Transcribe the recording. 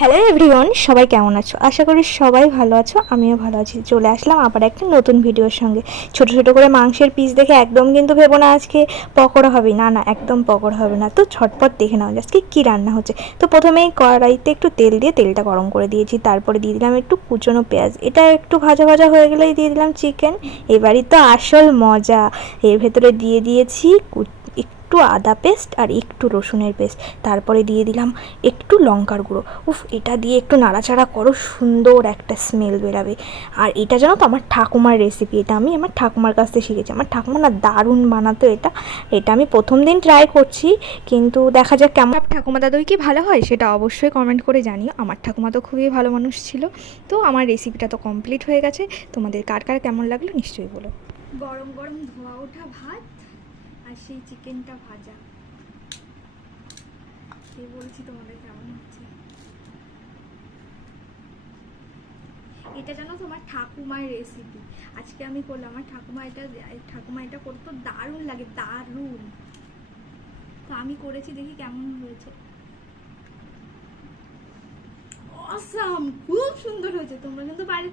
Hello everyone, সবাই কেমন আছো? আশা করি সবাই ভালো আছো, আমিও ভালো আছি। চলে আসলাম আবার একটা নতুন ভিডিওর সঙ্গে। ছোট ছোট করে মাংসের পিস দেখে একদম কিন্তু ভেবো না আজকে পকোড়া হবে, না না, একদম পকোড়া হবে না। তো ঝটপট দেখে নাও আজকে কী রান্না হচ্ছে। তো প্রথমেই কড়াইতে একটু তেল দিয়ে তেলটা গরম করে দিয়েছি, তারপরে দিয়ে দিলাম একটু কুচনো পেঁয়াজ। এটা একটু ভাজা ভাজা হয়ে গেলেই দিয়ে দিলাম চিকেন। এবারই তো আসল মজা। এর ভেতরে দিয়ে দিয়েছি একটু আদা পেস্ট আর একটু রসুনের পেস্ট, তারপরে দিয়ে দিলাম একটু লঙ্কার গুঁড়ো। উফ, এটা দিয়ে একটু নাড়াচাড়া করো, সুন্দর একটা স্মেল বেরাবে। আর এটা জানো তো আমার ঠাকুমার রেসিপি, এটা আমি আমার ঠাকুমার কাছ থেকে শিখেছি। আমার ঠাকুমা না দারুণ বানাতো এটা। এটা আমি প্রথম দিন ট্রাই করছি, কিন্তু দেখা যাক কেমন। ঠাকুমা দাদুই কি ভালো হয় সেটা অবশ্যই কমেন্ট করে জানিও। আমার ঠাকুমা তো খুবই ভালো মানুষ ছিল। তো আমার রেসিপিটা তো কমপ্লিট হয়ে গেছে, তোমাদের কার কার কেমন লাগলো নিশ্চয়ই বলো। গরম গরম ধোয়া ওঠা ভাত আর সেই চিকেনটা ভাজা, এই বলছি তোমাদের কেমন হচ্ছে। এটা জানো তোমার ঠাকুমার রেসিপি, আজকে আমি করলাম। আমার ঠাকুমা এটা করতো, দারুণ লাগে, দারুণ। তো আমি করেছি, দেখি কেমন হয়েছে। অসাম, খুব সুন্দর হয়েছে। তোমরা কিন্তু বাড়িতে